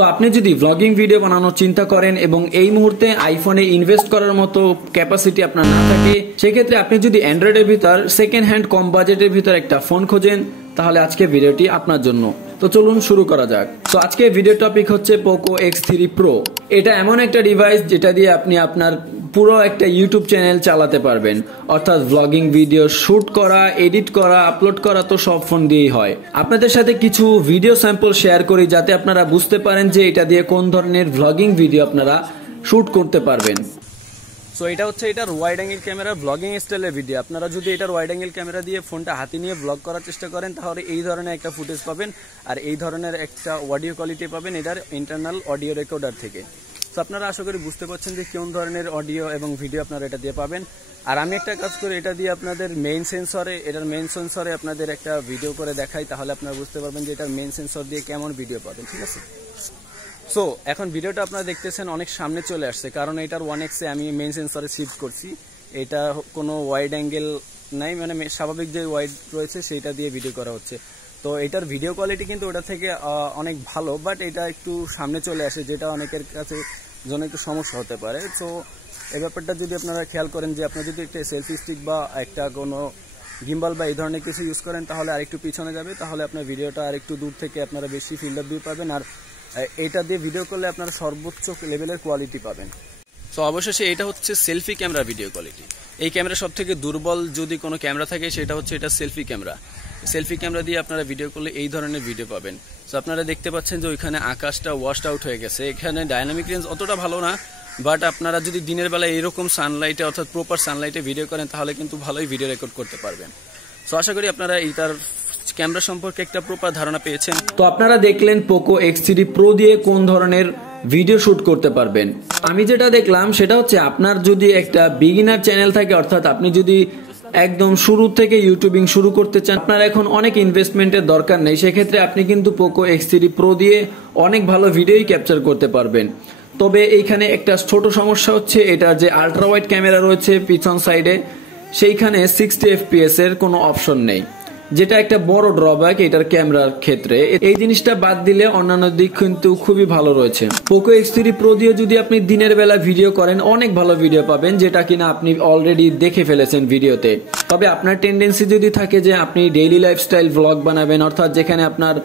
তো আপনি যদি ব্লগিং ভিডিও বানানোর চিন্তা করেন এবং এই মুহূর্তে আইফোনে ইনভেস্ট করার মতো ক্যাপাসিটি আপনার না থাকে, সেক্ষেত্রে আপনি যদি অ্যান্ড্রয়েডের ভিতর সেকেন্ড হ্যান্ড কম বাজেটের ভিতর একটা ফোন খোঁজেন, তাহলে আজকে ভিডিওটি আপনার জন্য। তো চলুন শুরু করা যাক। তো আজকে ভিডিও টপিক হচ্ছে পোকো X3 Pro। এটা এমন একটা ডিভাইস যেটা দিয়ে আপনি আপনার পুরো একটা ইউটিউব চ্যানেল চালাতে পারবেন, অর্থাৎ ব্লগিং ভিডিও শুট করা, এডিট করা, আপলোড করা তো সব ফোন দিয়েই হয়। আপনাদের সাথে কিছু ভিডিও স্যাম্পল শেয়ার করি যাতে আপনারা বুঝতে পারেন যে এটা দিয়ে কোন ধরনের ব্লগিং ভিডিও আপনারা শুট করতে পারবেন। সো এটা হচ্ছে এটার ওয়াইড অ্যাঙ্গেল ক্যামেরা ব্লগিং স্টাইলের ভিডিও। আপনারা যদি এটার ওয়াইড অ্যাঙ্গেল ক্যামেরা দিয়ে ফোনটা হাতে নিয়ে ব্লগ করার চেষ্টা করেন, তাহলে এই ধরনের একটা ফুটেজ পাবেন আর এই ধরনের একটা অডিও কোয়ালিটি পাবেন এটার ইন্টারনাল অডিও রেকর্ডার থেকে। তো আপনারা আশা করি বুঝতে পারছেন যে কোন ধরনের অডিও এবং ভিডিও আপনারা এটা দিয়ে পাবেন। আর আমি একটা কাজ করি, এটা দিয়ে আপনাদের এটার মেইন সেন্সরে আপনাদের একটা ভিডিও করে দেখাই, তাহলে আপনারা বুঝতে পারবেন যে এটার মেইন সেন্সর দিয়ে কেমন ভিডিও পাবেন। ঠিক আছে, সো এখন ভিডিওটা আপনারা দেখতেছেন অনেক সামনে চলে আসছে, কারণ এটার 1x আমি মেইন সেন্সরে শিফট করছি। এটা কোনো ওয়াইড অ্যাঙ্গেল নাই, মানে স্বাভাবিক যে ওয়াইড রয়েছে সেইটা দিয়ে ভিডিও করা হচ্ছে। তো এটার ভিডিও কোয়ালিটি কিন্তু ওটা থেকে অনেক ভালো, বাট এটা একটু সামনে চলে আসে, যেটা অনেকের কাছে জন্য একটু সমস্যা হতে পারে। সো এই ব্যাপারটা যদি আপনারা খেয়াল করেন যে আপনারা যদি একটা সেলফি স্টিক বা একটা কোনো গিম্বল বা এই ধরনের কিছু ইউজ করেন, তাহলে আরেকটু পিছনে যাবে, তাহলে আপনার ভিডিওটা আরেকটু দূর থেকে আপনারা বেশি ফিল্ড অফ ভিউ পাবেন, আর এটা দিয়ে ভিডিও করলে আপনারা সর্বোচ্চ লেভেলের কোয়ালিটি পাবেন। সো অবশেষে এটা হচ্ছে সেলফি ক্যামেরা ভিডিও কোয়ালিটি। এই ক্যামেরা সব থেকে দুর্বল যদি কোনো ক্যামেরা থাকে সেটা হচ্ছে এটা সেলফি ক্যামেরা। সেলফি ক্যামেরা দিয়ে আপনারা ভিডিও করলে এই ধরনের ভিডিও পাবেন। সো আপনারা দেখতে পাচ্ছেন যে ওইখানে আকাশটা ওয়াশড আউট হয়ে গেছে, এখানে ডাইনামিক রেঞ্জ অতটা ভালো না, বাট আপনারা যদি দিনের বেলা এইরকম সানলাইটে অর্থাৎ প্রপার সানলাইটে ভিডিও করেন, তাহলে কিন্তু ভালোই ভিডিও রেকর্ড করতে পারবেন। সো আশা করি আপনারা এইটার ক্যামেরা সম্পর্কে একটা প্রপার ধারণা পেয়েছেন। তো আপনারা দেখলেন পোকো X3 Pro দিয়ে কোন ধরনের ভিডিও শুট করতে পারবেন। আমি যেটা দেখলাম সেটা হচ্ছে আপনার যদি একটা বিগিনার চ্যানেল থাকে, অর্থাৎ আপনি যদি একদম শুরু থেকে ইউটিউবিং শুরু করতে চান, আপনার এখন অনেক ইনভেস্টমেন্টের দরকার নেই, সেক্ষেত্রে আপনি কিন্তু পোকো X3 Pro দিয়ে অনেক ভালো ভিডিওই ক্যাপচার করতে পারবেন। তবে এইখানে একটা ছোট সমস্যা হচ্ছে, এটা যে আল্ট্রা ওয়াইড ক্যামেরা রয়েছে পিছন সাইডে, সেইখানে 60 FPS এর কোনো অপশন নেই, যেটা একটা বড় ড্রব্যাক এটার ক্যামেরার ক্ষেত্রে। এই জিনিসটা বাদ দিলে অন্যান্য দিক কিন্তু খুবই ভালো রয়েছে। পোকো X3 Pro দিয়ে যদি আপনি দিনের বেলা ভিডিও করেন, অনেক ভালো ভিডিও পাবেন, যেটা কিনা আপনি অলরেডি দেখে ফেলেছেন ভিডিওতে। তবে আপনার টেন্ডেন্সি যদি থাকে যে আপনি ডেইলি লাইফস্টাইল ভ্লগ বানাবেন, অর্থাৎ যেখানে আপনার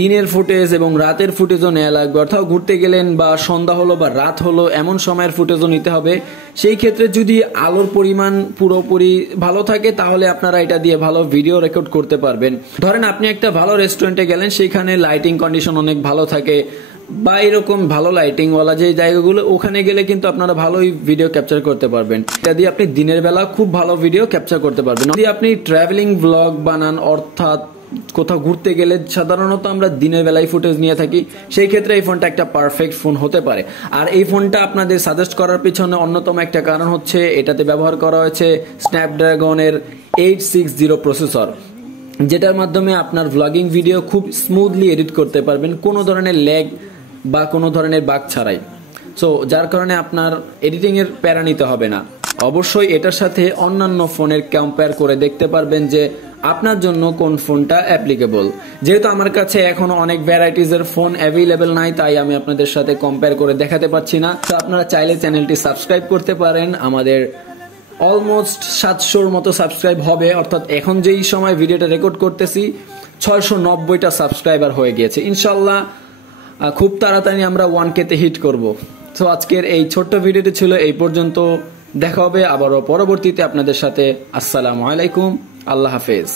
দিনের ফুটেজ এবং রাতের ফুটেজও নেওয়া লাগবে, অর্থাৎ ঘুরতে গেলেন বা সন্ধ্যা হলো বা রাত হলো এমন সময়ের ফুটেজও নিতে হবে, সেই ক্ষেত্রে যদি আলোর পরিমাণ পুরোপুরি ভালো থাকে, তাহলে আপনারা এটা দিয়ে ভালো ভিডিও রেকর্ড করতে পারবেন। ধরেন আপনি একটা ভালো রেস্টুরেন্টে গেলেন, সেখানে লাইটিং কন্ডিশন অনেক ভালো থাকে, বা এরকম ভালো লাইটিং ওয়ালা যে জায়গাগুলো, ওখানে গেলে কিন্তু আপনারা ভালোই ভিডিও ক্যাপচার করতে পারবেন। এটা দিয়ে আপনি দিনের বেলা খুব ভালো ভিডিও ক্যাপচার করতে পারবেন। যদি আপনি ট্রাভেলিং ব্লগ বানান, অর্থাৎ কোথাও ঘুরতে গেলে সাধারণত আমরা দিনের বেলায় ফুটেজ নিয়ে থাকি, সেই ক্ষেত্রে এই ফোনটা একটা পারফেক্ট ফোন হতে পারে। আর এই ফোনটা আপনাদের সাজেস্ট করার পিছনে অন্যতম একটা কারণ হচ্ছে এটাতে ব্যবহার করা হয়েছে স্ন্যাপড্রাগনের 860 প্রসেসর, যেটার মাধ্যমে আপনার ব্লগিং ভিডিও খুব স্মুথলি এডিট করতে পারবেন, কোনো ধরনের ল্যাগ বা কোনো ধরনের বাগ ছাড়াই। সো যার কারণে আপনার এডিটিং এর প্যারা নিতে হবে না। অবশ্যই এটার সাথে অন্যান্য ফোনের কম্পেয়ার করে দেখতে পারবেন যে আপনার জন্য কোন ফোনটা অ্যাপ্লিকেবল। যেহেতু আমার কাছে এখনো অনেক ভ্যারাইটিজের ফোন অ্যাভেলেবেল নাই, তাই আমি আপনাদের সাথে কম্পেয়ার করে দেখাতে পারছি না। তো আপনারা চাইলে চ্যানেলটি সাবস্ক্রাইব করতে পারেন। আমাদের অলমোস্ট 700-র মতো সাবস্ক্রাইব হবে, অর্থাৎ এখন যেই সময় ভিডিওটা রেকর্ড করতেছি 690টা সাবস্ক্রাইবার হয়ে গিয়েছে। ইনশাল্লাহ খুব তাড়াতাড়ি আমরা 1K তে হিট করব। তো আজকের এই ছোট্ট ভিডিওটি ছিল এই পর্যন্ত। দেখা হবে আবারও পরবর্তীতে আপনাদের সাথে। আসসালামু আলাইকুম, আল্লাহ হাফেজ।